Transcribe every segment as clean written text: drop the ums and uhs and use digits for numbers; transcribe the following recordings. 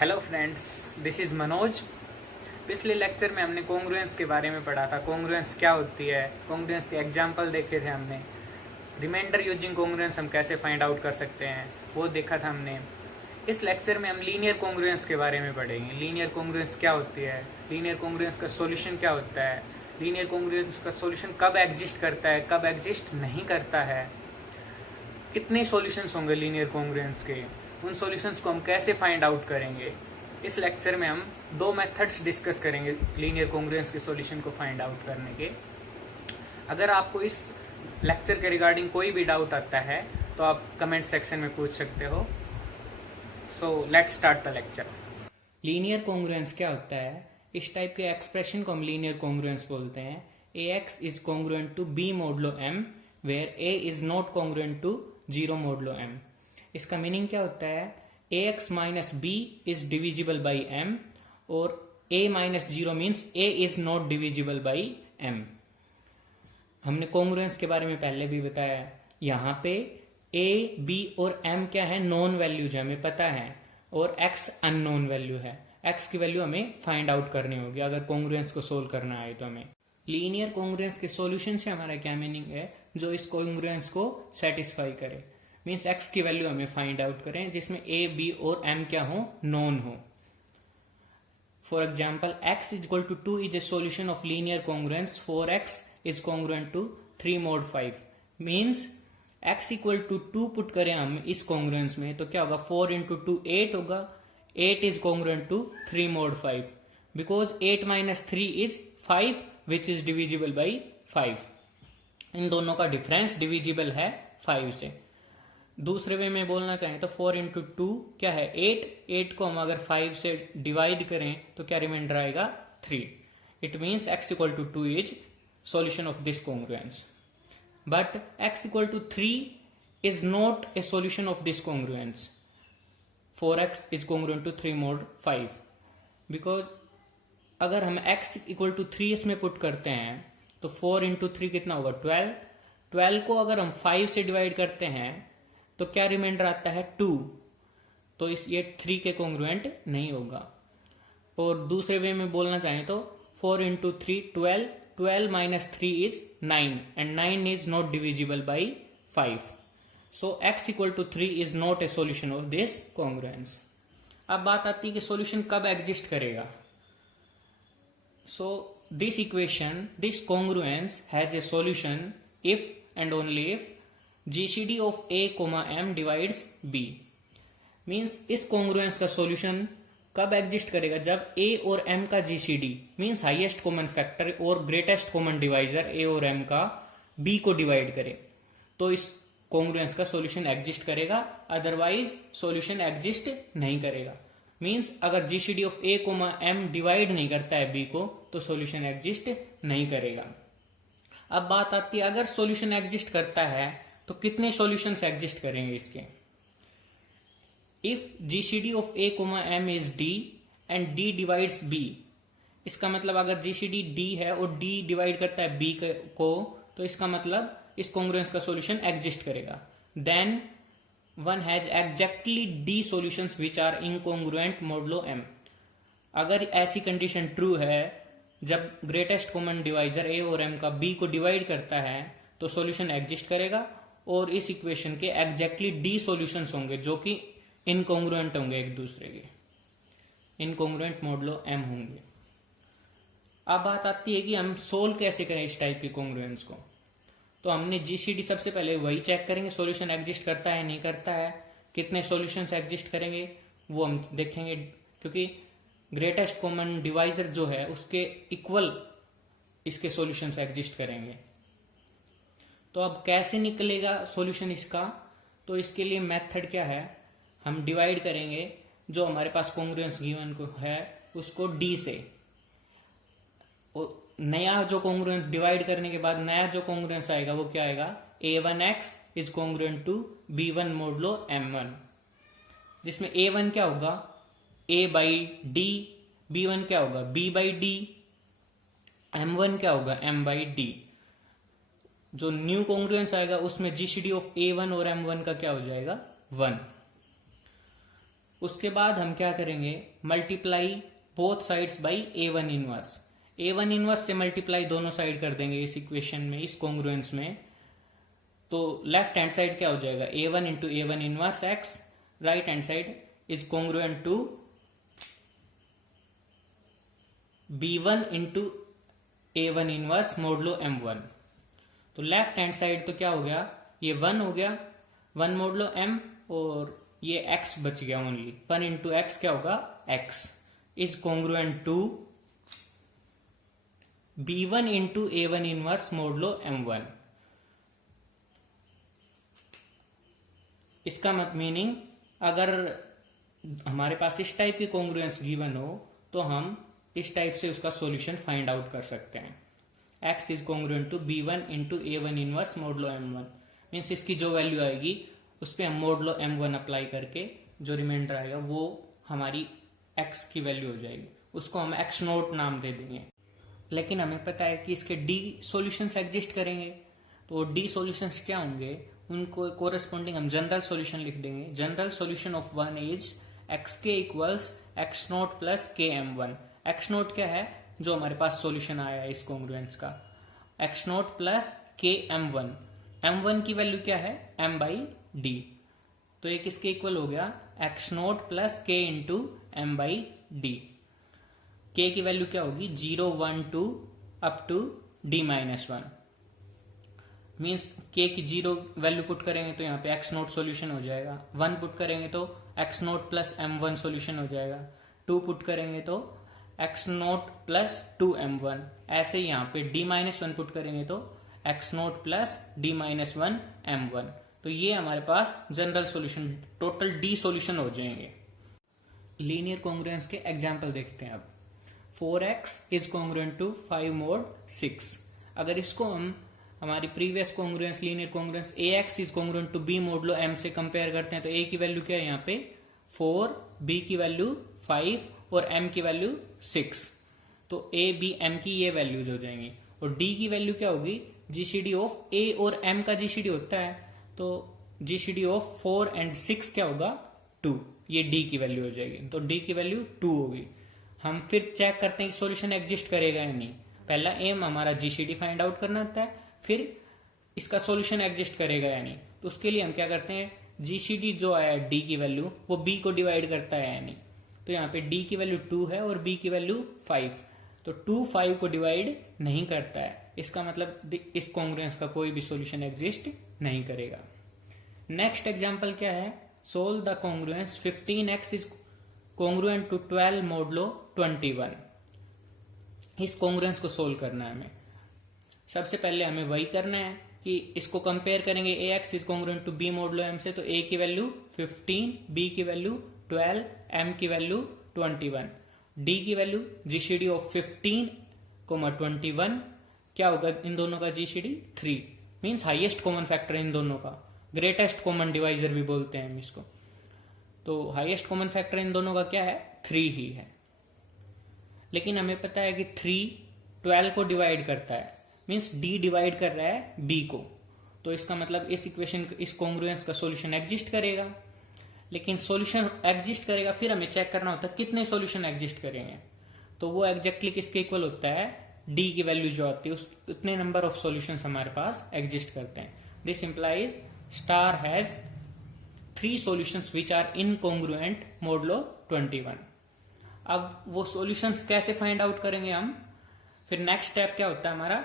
Hello friends, this is Manoj. पिछले lecture में हमने कॉन्ग्रुएंस के बारे में पढ़ा था। कॉन्ग्रुएंस क्या होती है, कॉन्ग्रुएंस के एग्जाम्पल देखे थे हमने। रिमाइंडर यूजिंग कॉन्ग्रुएंस हम कैसे फाइंड आउट कर सकते हैं वो देखा था हमने। इस लेक्चर में हम लीनियर कॉन्ग्रुएंस के बारे में पढ़ेंगे। लीनियर कॉन्ग्रुएंस क्या होती है, लीनियर कॉन्ग्रुएंस का सॉल्यूशन क्या होता है, लीनियर कॉन्ग्रुएंस का सॉल्यूशन कब एग्जिस्ट करता है, कब एग्जिस्ट नहीं करता है, कितने सॉल्यूशंस होंगे लीनियर कॉन्ग्रुएंस के, उन सॉल्यूशंस को हम कैसे फाइंड आउट करेंगे। इस लेक्चर में हम दो मेथड्स डिस्कस करेंगे लीनियर कॉन्ग्रुएंस के सॉल्यूशन को फाइंड आउट करने के। अगर आपको इस लेक्चर के रिगार्डिंग कोई भी डाउट आता है तो आप कमेंट सेक्शन में पूछ सकते हो। So let's start the lecture. Linear congruence क्या होता है? इस टाइप के एक्सप्रेशन को हम लीनियर कॉन्ग्रुएंस बोलते हैं। ax is congruent to b modulo m where a is not congruent to 0 modulo m। इसका मीनिंग क्या होता है? ax minus b is divisible by m और a minus 0 means a is not divisible by m। हमने congruence के बारे में पहले भी बताया। यहाँ पे a, b और m क्या है? नॉन वैल्यूज है, हमें पता है, और x अननोन वैल्यू है। x की वैल्यू हमें फाइंड आउट करनी होगी अगर कॉन्ग्रुएंस को सोल्व करना है तो हमें। लीनियर कॉन्ग्रुएंस के सॉल्यूशन से हमारा क्या मीनिंग है? जो इस कॉन्ग्रुएंस को सेटिस्फाई करे, मीन्स x की वैल्यू हमें फाइंड आउट करें जिसमें a, b और m क्या हो? नोन हो। For example x is equal to 2 is a solution of linear congruence 4x is congruent to 3 mod 5। Means x equal to 2 put करें हम इस कॉन्ग्रुएंस में तो क्या होगा? 4 इंटू 2 8 होगा। 8 is congruent to 3 mod 5 because 8 minus 3 is 5 which is divisible by 5। इन दोनों का डिफरेंस डिविजिबल है 5 से। दूसरे वे में बोलना चाहें तो 4 इंटू 2 क्या है? 8 को हम अगर 5 से डिवाइड करें तो क्या रिमाइंडर आएगा? 3। It means x equal to 2 is solution of this congruence. But x equal to 3 is not a solution of this congruence. 4x is congruent to 3 mod 5. Because अगर हम x equal to 3 इसमें put करते हैं तो 4 into 3 कितना होगा? 12। 12 को अगर हम 5 से डिवाइड करते हैं तो क्या रिमाइंडर आता है? 2। तो इस ये 3 के कॉन्ग्रुएंट नहीं होगा। और दूसरे वे में बोलना चाहें तो 4 into 3 12, 12 minus 3 is 9 and 9 is not divisible by 5. So x equal to 3 is not a solution of this congruence. अब बात आती है कि solution कब exist करेगा। So this equation, this congruence has a solution if and only if GCD of a, m divides b. Means इस congruence का solution कब एग्जिस्ट करेगा? जब a और m का GCD means highest common factor और ग्रेटेस्ट कॉमन डिवाइजर a और m का b को डिवाइड करे तो इस कॉन्ग्रुएंस का सॉल्यूशन एग्जिस्ट करेगा, अदरवाइज सॉल्यूशन एग्जिस्ट नहीं करेगा। मीन्स अगर GCD of a, m divide नहीं करता है b को तो सॉल्यूशन एग्जिस्ट नहीं करेगा। अब बात आती है अगर सॉल्यूशन एग्जिस्ट करता है तो कितने सॉल्यूशंस एग्जिस्ट करेंगे इसके। If GCD of a, m is d and d divides b, इसका मतलब अगर GCD d है और d डिवाइड करता है b को तो इसका मतलब इस कॉन्ग्रुएंस का सॉल्यूशन एग्जिस्ट करेगा। Then one has exactly d solutions which are incongruent modulo m। अगर ऐसी कंडीशन ट्रू है जब ग्रेटेस्ट कॉमन डिवाइजर a और m का b को डिवाइड करता है तो सॉल्यूशन एग्जिस्ट करेगा और इस इक्वेशन के एग्जैक्टली d सॉल्यूशंस होंगे जो कि इनकॉन्ग्रुएंट होंगे एक दूसरे के, इनकॉन्ग्रुएंट मोडुलो m होंगे। अब बात आती है कि हम सोल्व कैसे करें इस टाइप की कॉन्ग्रुएंस को। तो हमने जीसीडी सबसे पहले वही चेक करेंगे सॉल्यूशन एग्जिस्ट करता है नहीं करता है, कितने सॉल्यूशंस एग्जिस्ट करेंगे वो हम देखेंगे, क्योंकि ग्रेटेस्ट कॉमन डिवाइजर जो है उसके इक्वल इसके सॉल्यूशंस एग्जिस्ट करेंगे। तो अब कैसे निकलेगा सॉल्यूशन इसका? तो इसके लिए मेथड क्या है? हम डिवाइड करेंगे जो हमारे पास कॉन्ग्रुएंस गिवन को है उसको d से, और नया जो कॉन्ग्रुएंस डिवाइड करने के बाद नया जो कॉन्ग्रुएंस आएगा वो क्या आएगा? a1x is congruent to b1 modulo m1, जिसमें a1 क्या होगा? a बाई d, b1 क्या होगा? b बाई d, m1 क्या होगा? m by d। जो न्यू कॉन्ग्रुएंस आएगा उसमें जीसीडी ऑफ a1 और m1 का क्या हो जाएगा? 1। उसके बाद हम क्या करेंगे, multiply both sides by A1 inverse. A1 inverse से मल्टीप्लाई दोनों साइड कर देंगे इस इक्वेशन में, इस कॉन्ग्रुएंस में। तो लेफ्ट हैंड साइड क्या हो जाएगा, A1 into A1 inverse x, right hand side is congruent to B1 into A1 inverse modulo M1। तो लेफ्ट हैंड साइड तो क्या हो गया, ये 1 हो गया, 1 मोडलो M, और ये x बच गया ओनली, 1 इंटू एक्स क्या होगा, x is congruent to B1 into A1 inverse modulo M1। इसका मीनिंग, अगर हमारे पास इस टाइप की कॉन्ग्रुएंस गिवन हो तो हम इस टाइप से उसका सॉल्यूशन फाइंड आउट कर सकते हैं। x is congruent to B1 into A1 inverse modulo M1, means इसकी जो वैल्यू आएगी उस पर हम मोडलो M1 अप्लाई करके जो रिमाइंडर आएगा वो हमारी x की वैल्यू हो जाएगी, उसको हम x नोट नाम दे देंगे। लेकिन हमें पता है कि इसके d सॉल्यूशंस एग्जिस्ट करेंगे, तो d सॉल्यूशंस क्या होंगे, उनको कोरेस्पॉन्डिंग हम जनरल सॉल्यूशन लिख देंगे। General solution of one is xk equals x note plus के M1। x नोट क्या है, जो हमारे पास सॉल्यूशन आया है इस कॉन्ग्रुएंस का, x नोट प्लस के M1। M1 की वैल्यू क्या है, m बाई डी, तो ये किसके इक्वल हो गया, x note plus K into m by D. k की वैल्यू क्या होगी, 0 1 2 up to d minus 1, means k की 0 वैल्यू पुट करेंगे तो यहाँ पे x नोट सोल्यूशन हो जाएगा, 1 पुट करेंगे तो x note plus M1 solution हो जाएगा, 2 पुट करेंगे तो x नोट प्लस 2M1, ऐसे ही यहाँ पे d माइनस 1 पुट करेंगे तो x note plus d minus 1 M1। तो ये हमारे पास general solution, total d solution हो जाएंगे। लीनियर कॉन्ग्रुएंस के एग्जांपल देखते हैं अब। 4x is congruent to 5 mode 6। अगर इसको हम हमारी previous congruence, linear congruence ax is congruent to b modulo m से कंपेयर करते हैं तो a की वैल्यू क्या है यहाँ पे 4, b की वैल्यू 5 और m की वैल्यू 6, तो a b m की ये वैल्यूज हो जाएंगी। और d की वैल्यू क्या होगी, जीसीडी ऑफ a और m का जीसीडी होता है, तो जीसीडी ऑफ 4 एंड 6 क्या होगा, 2, ये d की वैल्यू हो जाएगी, तो d की वैल्यू 2 होगी। हम फिर चेक करते हैं कि सॉल्यूशन एग्जिस्ट करेगा या नहीं। पहला एम हमारा जीसीडी फाइंड आउट करना होता है, फिर इसका सॉल्यूशन एग्जिस्ट करेगा या नहीं। तो उसके लिए हम क्या करते हैं, जीसीडी जो आया है d की वैल्यू वो b को डिवाइड करता है या नहीं। तो यहाँ पे d की वैल्यू 2 है और b की वैल्यू 5, तो 2 5 को डिवाइड नहीं करता है, इसका मतलब इस कॉन्ग्रुएंस का कोई भी सॉल्यूशन एग्जिस्ट नहीं करेगा। नेक्स्ट एग्जांपल क्या है, solve the congruence 15x is congruent to 12 modulo 21। इस कॉन्ग्रुएंस को सोल्व करना है हमें। सबसे पहले हमें वही करना है कि इसको कंपेयर करेंगे ax is congruent to b modulo m से, तो a की वैल्यू 15, b की वैल्यू 12, m की वैल्यू 21, d की वैल्यू जीसीडी ऑफ 15, 21 क्या होगा, इन दोनों का GCD 3, means highest common factor इन दोनों का, ग्रेटेस्ट कॉमन डिवाइजर भी बोलते हैं हम इसको। तो हाईएस्ट कॉमन फैक्टर इन दोनों का क्या है, 3 ही है। लेकिन हमें पता है कि 3 12 को डिवाइड करता है, मीन्स d डिवाइड कर रहा है b को, तो इसका मतलब इस इक्वेशन, इस कॉन्ग्रुएंस का सॉल्यूशन एग्जिस्ट करेगा। लेकिन सॉल्यूशन एग्जिस्ट करेगा, फिर हमें चेक करना होता है कितने सॉल्यूशन एग्जिस्ट करेंगे, तो वो एग्जैक्टली किसके इक्वल होता है, d की वैल्यू जो आती है उतने नंबर ऑफ सॉल्यूशंस हमारे पास एग्जिस्ट करते हैं। This implies star has 3 solutions which are incongruent modulo 21। अब वो सॉल्यूशंस कैसे फाइंड आउट करेंगे हम, फिर नेक्स्ट स्टेप क्या होता है हमारा,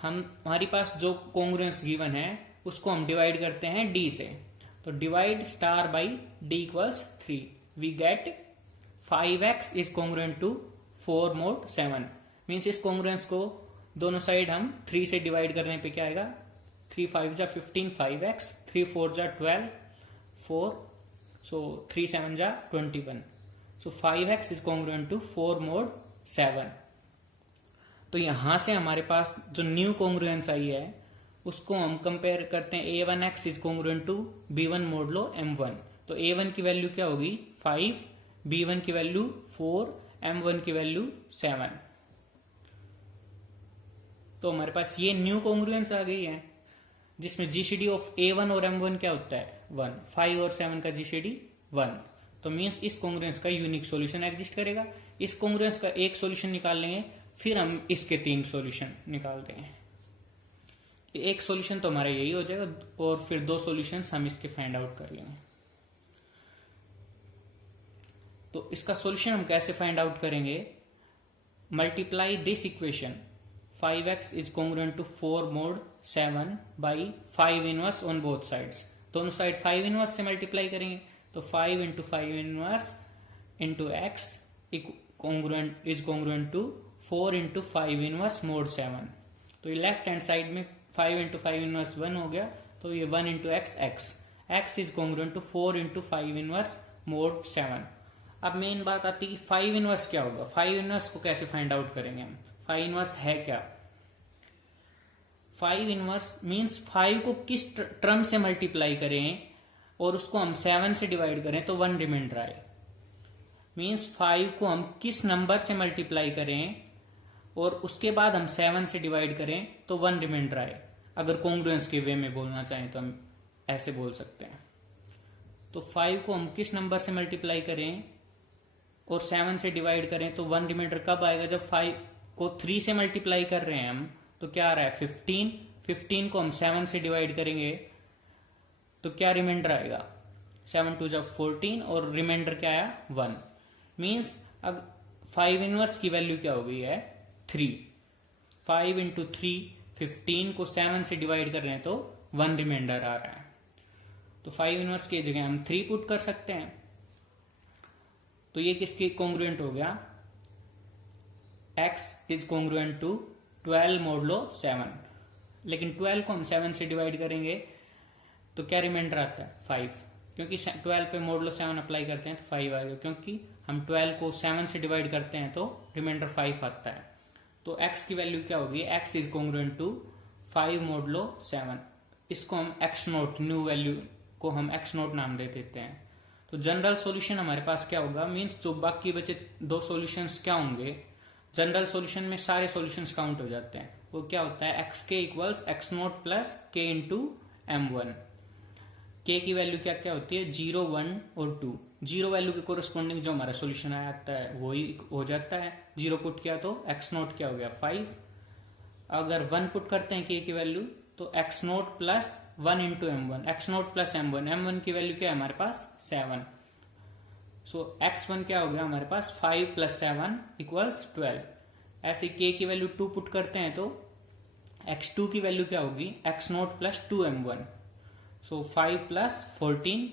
हमारी पास जो कॉन्ग्रुएंस गिवन है उसको हम डिवाइड करते हैं d से, तो divide star by d equals 3, we get 5x is congruent to 4 mod 7, means इस कॉन्ग्रुएंस को दोनों साइड हम 3 से डिवाइड करने पे क्या आएगा, 3 5 जा 15 5x, 3 4 जा 12 4, सो 3 7 जा 21, so 5x is congruent to 4 mod 7। तो यहां से हमारे पास जो न्यू कॉन्ग्रुएंस आई है उसको हम कंपेयर करते हैं, a1x is congruent to b1 मोडलो m1, तो a1 की वैल्यू क्या होगी 5, b1 की वैल्यू 4, m1 की वैल्यू 7। तो हमारे पास ये न्यू कॉन्ग्रुएंस आ गई है जिसमें जीसीडी ऑफ a1 और m1 क्या होता है 1, 5 और 7 का जीसीडी 1, तो मीन्स इस कॉन्ग्रुएंस का यूनिक सॉल्यूशन एग्जिस्ट करेगा। इस कॉन्ग्रुएंस का एक सॉल्यूशन निकाल लेंगे, फिर हम इसके 3 सॉल्यूशन निकालते हैं। एक सॉल्यूशन तो हमारा यही हो जाएगा और फिर 2 सॉल्यूशंस हम इसके फाइंड आउट कर लेंगे। तो इसका सॉल्यूशन हम कैसे फाइंड आउट करेंगे? Multiply this equation 5x is congruent to 4 mod 7 by 5 inverse on both sides. दोनों साइड 5 इनवर्स से मल्टीप्लाई करेंगे तो 5 into 5 inverse into x is congruent to 4 into 5 inverse mod 7। तो ये लेफ्ट हैंड साइड में 5 into 5 inverse 1 हो गया, तो ये 1 into x is congruent to 4 into 5 inverse mod 7। अब मेन बात आती है कि 5 इनवर्स क्या होगा। 5 इनवर्स को कैसे फाइंड आउट करेंगे हम? 5 इनवर्स है क्या? 5 इनवर्स मींस 5 को किस टर्म से मल्टीप्लाई करें और उसको हम 7 से डिवाइड करें तो 1 रिमाइंडर आए। मींस 5 को हम किस नंबर से मल्टीप्लाई करें और उसके बाद हम 7 से डिवाइड करें तो 1 रिमाइंडर आए। अगर कॉन्ग्रुएंस के वे में बोलना चाहें तो हम ऐसे बोल सकते हैं। तो 5 को हम किस नंबर से मल्टीप्लाई करें और 7 से डिवाइड करें तो 1 रिमाइंडर कब आएगा? जब 5 को 3 से मल्टीप्लाई कर रहे हैं हम तो क्या आ रहा है? 15। 15 को हम 7 से डिवाइड करेंगे तो क्या रिमाइंडर आएगा? 7 2 जब 14 और रिमाइंडर क्या आया? 1। मीन्स अब 5 इनवर्स की वैल्यू क्या हो गई है? 3। 5 इंटू 3 15 को 7 से डिवाइड कर रहे हैं तो 1 रिमाइंडर आ रहा है। तो 5 इनवर्स की जगह हम 3 पुट कर सकते हैं। तो ये किसके कॉन्ग्रुएंट हो गया? x इज कॉन्ग्रुएंट टू 12 मोडलो 7। लेकिन 12 को हम 7 से डिवाइड करेंगे तो क्या रिमाइंडर आता है? 5। क्योंकि 12 पे मोडलो 7 अप्लाई करते हैं तो 5 आएगा, क्योंकि हम 12 को 7 से डिवाइड करते हैं तो रिमाइंडर 5 आता है। तो x की वैल्यू क्या होगी? x इज कॉन्ग्रुएंट टू 5 मोडलो 7। इसको हम x नोट, न्यू वैल्यू को हम x नोट नाम दे देते हैं। तो जनरल सॉल्यूशन हमारे पास क्या होगा? मींस जो बाकी बचे 2 सॉल्यूशंस क्या होंगे? जनरल सॉल्यूशन में सारे सॉल्यूशंस काउंट हो जाते हैं। वो क्या होता है? एक्स के equals x note plus K into m1। के की वैल्यू क्या क्या होती है? 0 1 और 2। 0 वैल्यू के कोरस्पॉन्डिंग जो हमारा सॉल्यूशन आता है वही हो जाता है। 0 पुट किया तो एक्स नोट क्या हो गया? 5। अगर 1 पुट करते हैं के की वैल्यू तो x note plus 1 into m1। X note plus m1 की वैल्यू क्या है हमारे पास? 7। सो x1 क्या हो गया हमारे पास? 5 प्लस 7 इक्वल्स 12। ऐसे k की वैल्यू 2 पुट करते हैं तो x2 की वैल्यू क्या होगी? x note plus 2m1। So 5 plus 14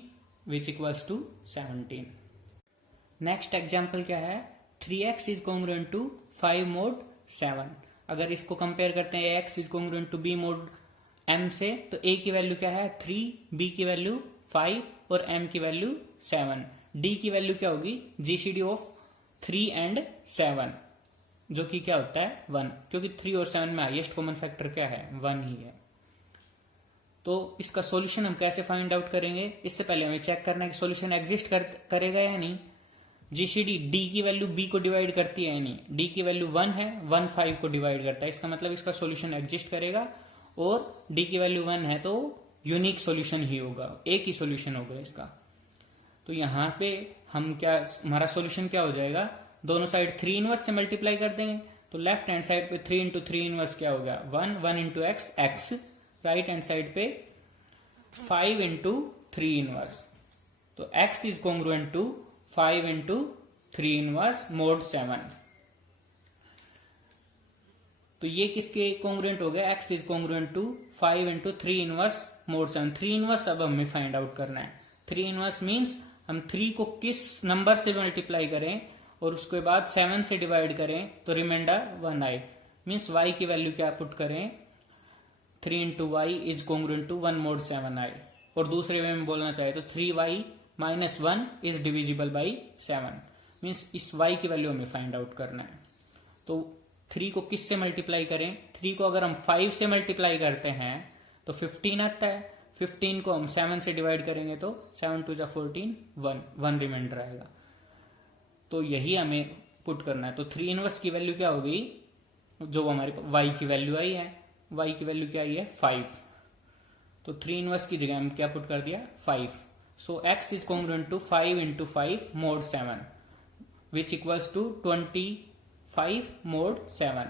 which equals to 17। Next example क्या है? 3x is congruent to 5 mod 7। अगर इसको कंपेयर करते हैं x is congruent to b mod m से, तो a की वैल्यू क्या है? 3, b की वैल्यू 5 और m की वैल्यू 7। d की वैल्यू क्या होगी? जीसीडी ऑफ 3 एंड 7, जो कि क्या होता है? 1, क्योंकि 3 और 7 में हाईएस्ट कॉमन फैक्टर क्या है? 1 ही है। तो इसका सॉल्यूशन हम कैसे फाइंड आउट करेंगे? इससे पहले हमें चेक करना है कि सॉल्यूशन एग्जिस्ट करेगा या नहीं। जीसीडी डी की वैल्यू बी को डिवाइड करती है या नहीं? डी की वैल्यू 1 है, 1 5 को डिवाइड करता है, इसका मतलब इसका सॉल्यूशन एग्जिस्ट करेगा। और डी की वैल्यू 1 है तो यूनिक सॉल्यूशन ही होगा, एक ही सॉल्यूशन होगा इसका। तो यहां पे हम क्या, हमारा सॉल्यूशन क्या हो जाएगा? दोनों साइड 3 इनवर्स से मल्टीप्लाई कर देंगे तो लेफ्ट हैंड साइड पे 3 इंटू 3 इनवर्स क्या हो गया? 1, 1 into x x. Right hand side पे 5 इंटू 3 इनवर्स, तो x is congruent to 5 into 3 inverse mod 7। तो ये किसके कॉन्ग्रुएंट हो गया? x is congruent to 5 into 3 inverse mod 7। 3 inverse अब हमें फाइंड आउट करना है। 3 इनवर्स मीन्स हम 3 को किस नंबर से मल्टीप्लाई करें और उसके बाद 7 से डिवाइड करें तो रिमाइंडर 1 आए। मीन्स y की वैल्यू क्या पुट करें? 3 into y is congruent to 1 mod 7 आए। और दूसरे वे में बोलना चाहे तो 3y minus 1 is divisible by 7। Means इस y की वैल्यू हमें फाइंड आउट करना है। तो 3 को किस से मल्टीप्लाई करें? 3 को अगर हम 5 से मल्टीप्लाई करते हैं तो 15 आता है। 15 को हम 7 से डिवाइड करेंगे तो 7 2 जा 14, 1 रिमाइंडर आएगा। तो यही हमें पुट करना है। तो 3 इनवर्स की वैल्यू क्या होगी? जो हमारी y की वैल्यू आई है, y की वैल्यू क्या आई है? 5। तो 3 इनवर्स की जगह हम क्या पुट कर दिया? 5। So x is congruent to 5 into 5 mod 7, which equals to 25 mod 7.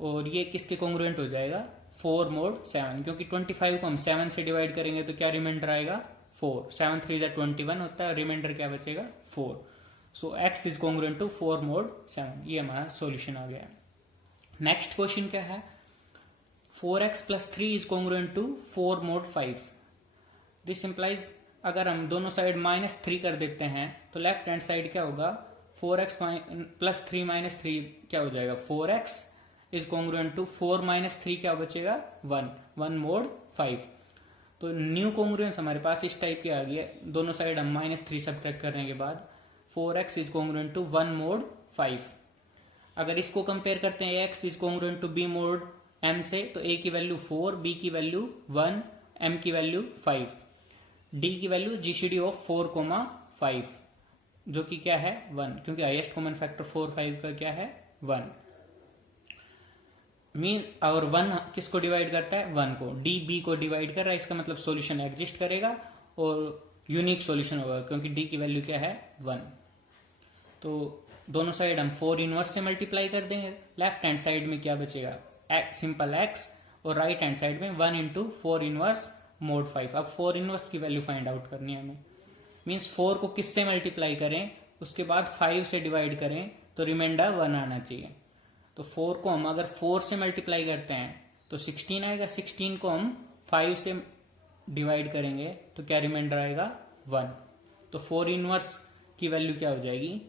और ये किसके कॉन्ग्रुएंट हो जाएगा? 4 mod 7, क्योंकि 25 को हम 7 से डिवाइड करेंगे तो क्या रिमाइंडर आएगा? 4. 7 3 21 होता है, रिमाइंडर क्या बचेगा? 4. So x is congruent to 4 mod 7. ये हमारा सॉल्यूशन आ गया. नेक्स्ट क्वेश्चन क्या है? 4x plus 3 is congruent to 4 mod 5. This implies अगर हम दोनों साइड -3 कर देते हैं तो लेफ्ट हैंड साइड क्या होगा? 4x plus 3 minus 3 क्या हो जाएगा? 4x is congruent to 4 minus 3 क्या बचेगा? 1 mod 5. तो न्यू कॉन्ग्रुएंस हमारे पास इस टाइप की आ गई है. दोनों साइड हम -3 सब्ट्रैक्ट करने के बाद 4x is congruent to 1 mod 5. अगर इसको कंपेयर करते हैं x is congruent to b mod m से, तो a की वैल्यू 4, b की वैल्यू 1, m की वैल्यू 5, d की वैल्यू जीसीडी ऑफ 4, 5, जो कि क्या है? 1, क्योंकि हाईएस्ट कॉमन फैक्टर 4, 5 का क्या है? 1. मीन और 1 किसको डिवाइड करता है? 1 को. d b को डिवाइड कर रहा है, इसका मतलब सॉल्यूशन एग्जिस्ट करेगा और यूनिक सॉल्यूशन होगा, क्योंकि d की वैल्यू क्या है? 1. तो दोनों साइड हम 4 इनवर्स से मल्टीप्लाई कर देंगे. लेफ्ट हैंड साइड में क्या बचेगा? सिंपल x, और राइट हैंड साइड में 1 इंटू 4 इनवर्स mod 5. अब 4 इनवर्स की वैल्यू फाइंड आउट करनी है हमें. मीन्स 4 को किससे मल्टीप्लाई करें, उसके बाद 5 से डिवाइड करें तो रिमाइंडर 1 आना चाहिए. तो 4 को हम अगर 4 से मल्टीप्लाई करते हैं तो 16 आएगा. 16 को हम 5 से डिवाइड करेंगे तो क्या रिमाइंडर आएगा? 1. तो 4 इनवर्स की वैल्यू क्या हो जाएगी?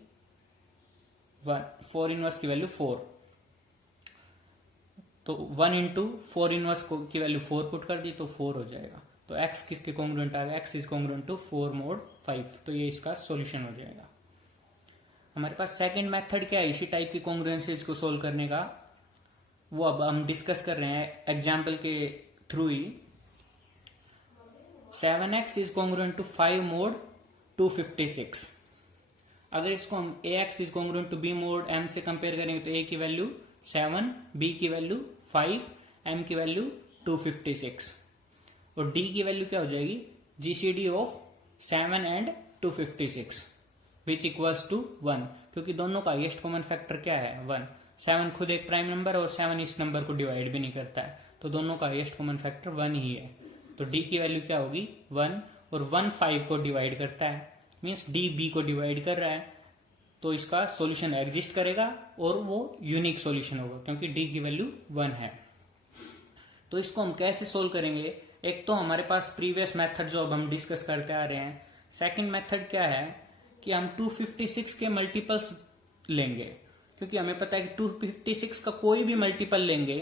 1. 4 इनवर्स की वैल्यू 4. तो 1 इंटू 4 इनवर्स की वैल्यू 4 पुट कर दी तो 4 हो जाएगा. तो x किसके कॉन्ग्रुएंट आ गया? x is congruent to 4 mod 5. तो ये इसका सॉल्यूशन हो जाएगा. हमारे पास सेकंड मेथड क्या है इसी टाइप की कॉन्ग्रुएंसीज को सोल्व करने का, वो अब हम डिस्कस कर रहे हैं एग्जाम्पल के थ्रू ही. 7x is congruent to 5 mod 256. अगर इसको हम ax is congruent to b mod m से कंपेयर करेंगे तो a की वैल्यू 7, b की वैल्यू 5, m की वैल्यू 256 और d की वैल्यू क्या हो जाएगी? GCD of 7 and 256 which equals to 1, क्योंकि दोनों का हाईएस्ट कॉमन फैक्टर क्या है? 1. 7 खुद एक प्राइम नंबर और 7 इस नंबर को डिवाइड भी नहीं करता है, तो दोनों का हाईएस्ट कॉमन फैक्टर 1 ही है. तो d की वैल्यू क्या होगी? 1, और 1 5 को डिवाइड करता है, मीन्स d b को डिवाइड कर रहा है, तो इसका सॉल्यूशन एग्जिस्ट करेगा और वो यूनिक सॉल्यूशन होगा, क्योंकि d की वैल्यू 1 है. तो इसको हम कैसे सोल्व करेंगे? एक तो हमारे पास प्रीवियस मेथड जो अब हम डिस्कस करते आ रहे हैं. सेकंड मेथड क्या है कि हम 256 के मल्टीपल्स लेंगे, क्योंकि हमें पता है कि 256 का कोई भी मल्टीपल लेंगे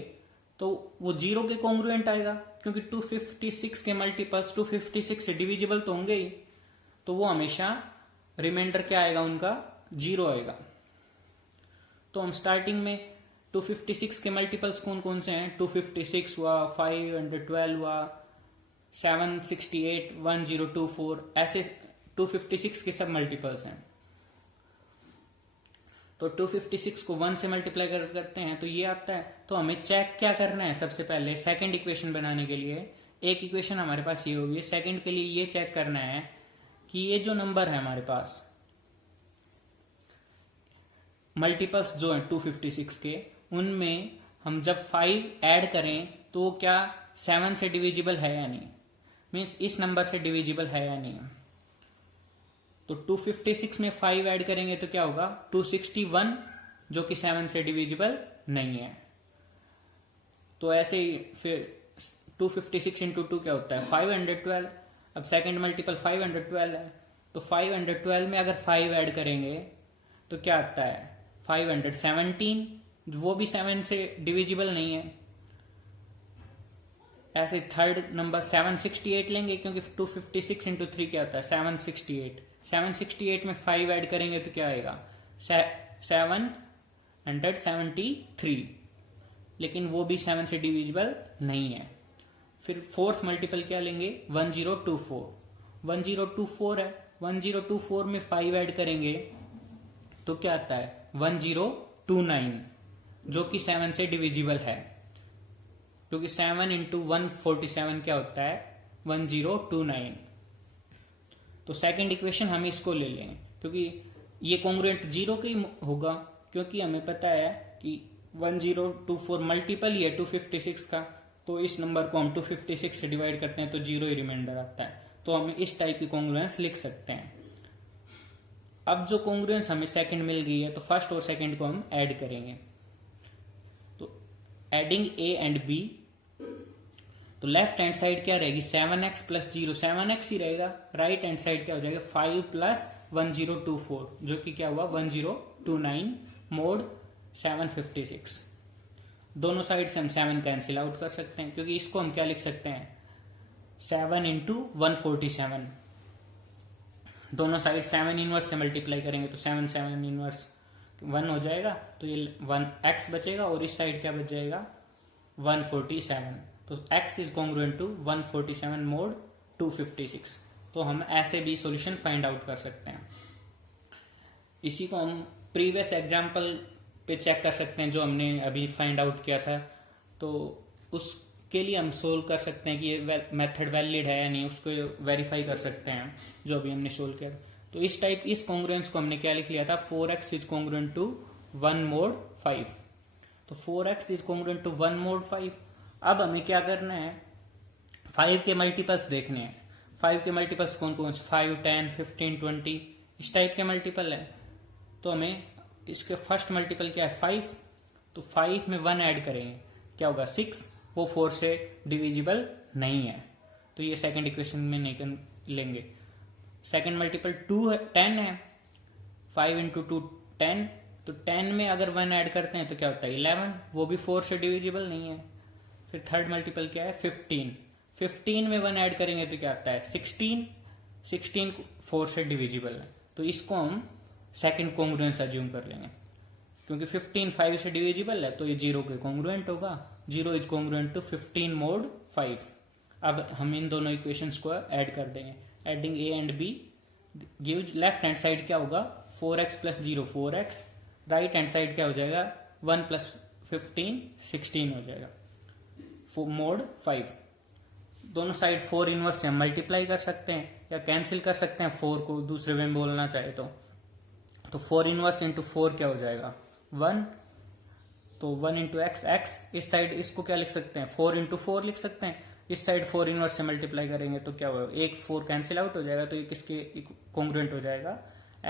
तो वो 0 के कॉन्ग्रुएंट आएगा, क्योंकि 256 के मल्टीपल्स 256 से डिविजिबल तो होंगे ही, तो वो हमेशा रिमाइंडर क्या आएगा? उनका 0 आएगा. तो हम स्टार्टिंग में 256 के मल्टीपल्स कौन कौन से हैं? 256 हुआ, 512 हुआ, 768, 1024, ऐसे 256 के सब मल्टीपल्स हैं. तो 256 को 1 से मल्टीप्लाई करते हैं तो ये आता है. तो हमें चेक क्या करना है? सबसे पहले सेकंड इक्वेशन बनाने के लिए एक इक्वेशन हमारे पास ये होगी. सेकंड के लिए ये चेक करना है कि ये जो नंबर है हमारे पास मल्टीपल्स जो है 256 के, उनमें हम जब 5 ऐड करें तो क्या 7 से डिविजिबल है या नहीं? मीन्स इस नंबर से डिविजिबल है या नहीं? तो 256 में 5 ऐड करेंगे तो क्या होगा? 261, जो कि 7 से डिविजिबल नहीं है. तो ऐसे ही फिर 256 इंटू 2 क्या होता है? 512. अब सेकंड मल्टीपल 512 है, तो 512 में अगर 5 ऐड करेंगे तो क्या आता है? 517, वो भी 7 से डिविजिबल नहीं है. ऐसे थर्ड नंबर 768 लेंगे, क्योंकि 256 इंटू 3 क्या होता है? 768. 768 में 5 ऐड करेंगे तो क्या आएगा? 773, लेकिन वो भी 7 से डिविजिबल नहीं है. फिर फोर्थ मल्टीपल क्या लेंगे? 1024. 1024 है, 1024 में 5 ऐड करेंगे तो क्या आता है? 1029, जो कि 7 से डिविजिबल है, क्योंकि 7 इंटू 147 क्या होता है? 1029। तो सेकंड इक्वेशन हम इसको ले लेंगे क्योंकि ये कॉन्ग्रुएंट 0 का ही होगा, क्योंकि हमें पता है कि 1024 मल्टीपल ही है 256 का, तो इस नंबर को हम 256 से डिवाइड करते हैं तो 0 ही रिमाइंडर आता है। तो हम इस टाइप की कॉन्ग्रुएंस लिख सकते हैं। अब जो कॉन्ग्रुएंस हमें सेकंड मिल गई है तो फर्स्ट और सेकंड को हम ऐड करेंगे। तो एडिंग ए एंड बी, तो लेफ्ट हैंड साइड क्या रहेगी 7x प्लस 0, 7x ही रहेगा। राइट हैंड साइड क्या हो जाएगा 5 प्लस 1024, जो कि क्या हुआ 1029 मोड 756। दोनों साइड से हम 7 कैंसिल आउट कर सकते हैं, क्योंकि इसको हम क्या लिख सकते हैं 7 इंटू 147। दोनों साइड 7 इनवर्स से मल्टीप्लाई करेंगे तो 7 7 इनवर्स 1 हो जाएगा, तो ये 1x बचेगा और इस साइड क्या बच जाएगा 147। तो x is congruent to 147 mod 256। तो हम ऐसे भी सॉल्यूशन फाइंड आउट कर सकते हैं। इसी को हम प्रीवियस एग्जांपल पे चेक कर सकते हैं जो हमने अभी फाइंड आउट किया था, तो उसके लिए हम सोल्व कर सकते हैं कि ये मेथड वैलिड है या नहीं, उसको वेरीफाई कर सकते हैं जो अभी हमने सोल्व किया। तो इस टाइप इस कॉन्ग्रुएंस को हमने क्या लिख लिया था 4x is congruent to 1 mode 5। तो 4x is congruent to 1 mode 5। अब हमें क्या करना है 5 के मल्टीपल्स देखने हैं। 5 के मल्टीपल्स कौन कौन से 5 10 15 20 इस टाइप के मल्टीपल है। तो हमें इसके फर्स्ट मल्टीपल क्या है 5, तो 5 में 1 ऐड करेंगे क्या होगा 6, वो 4 से डिविजिबल नहीं है, तो ये सेकंड इक्वेशन में नहीं लेंगे। सेकंड मल्टीपल 10 है, 5 इंटू 2 10, तो 10 में अगर 1 ऐड करते हैं तो क्या होता है 11, वो भी 4 से डिविजिबल नहीं है। फिर थर्ड मल्टीपल क्या है 15, 15 में 1 ऐड करेंगे तो क्या आता है 16, 16 4 से डिविजिबल है, तो इसको हम सेकंड कॉन्ग्रुएंस अज्यूम कर लेंगे। क्योंकि 15 5 से डिविजिबल है तो ये 0 के कॉन्ग्रुएंट होगा। 0 इज कॉन्ग्रुएंट टू 15 मोड 5। अब हम इन दोनों इक्वेशंस को ऐड कर देंगे। Adding A and B gives left hand side क्या होगा 4x plus 0 4x, right hand side क्या हो जाएगा 1 प्लस 15 16 हो जाएगा मोड 5। दोनों साइड 4 इनवर्स से हम मल्टीप्लाई कर सकते हैं या कैंसिल कर सकते हैं 4 को दूसरे वे में बोलना चाहे तो 4 इनवर्स इंटू 4 क्या हो जाएगा 1, तो 1 इंटू एक्स, एक्स इस साइड इसको क्या लिख सकते हैं 4 इंटू 4 लिख सकते हैं। इस साइड 4 इनवर्स से मल्टीप्लाई करेंगे तो क्या होगा एक 4 कैंसिल आउट हो जाएगा, तो ये किसके कॉन्ग्रुएंट हो जाएगा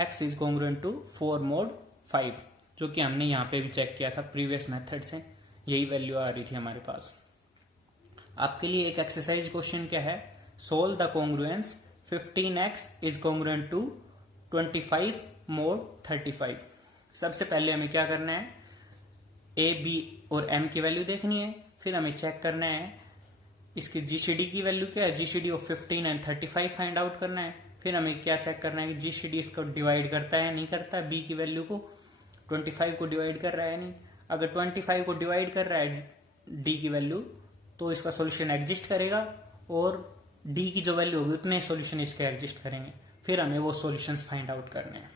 x is congruent to 4 mod 5, जो कि हमने यहाँ पे भी चेक किया था प्रीवियस मेथड से, यही वैल्यू आ रही थी हमारे पास। आपके लिए एक एक्सरसाइज क्वेश्चन क्या है solve the congruence 15x is congruent to 25 mod 35। सबसे पहले हमें क्या करना है a b और m की वैल्यू देखनी है, फिर हमें चेक करना है इसकी जीसीडी की वैल्यू क्या है, GCD of 15 and 35 find out करना है। फिर हमें क्या चेक करना है कि जीसीडी इसको डिवाइड करता है नहीं करता है, b की वैल्यू को 25 को डिवाइड कर रहा है नहीं। अगर 25 को डिवाइड कर रहा है d की वैल्यू तो इसका सॉल्यूशन एग्जिस्ट करेगा, और d की जो वैल्यू होगी उतने सॉल्यूशन इसके एग्जिस्ट करेंगे। फिर हमें वो सॉल्यूशंस फाइंड आउट करने हैं।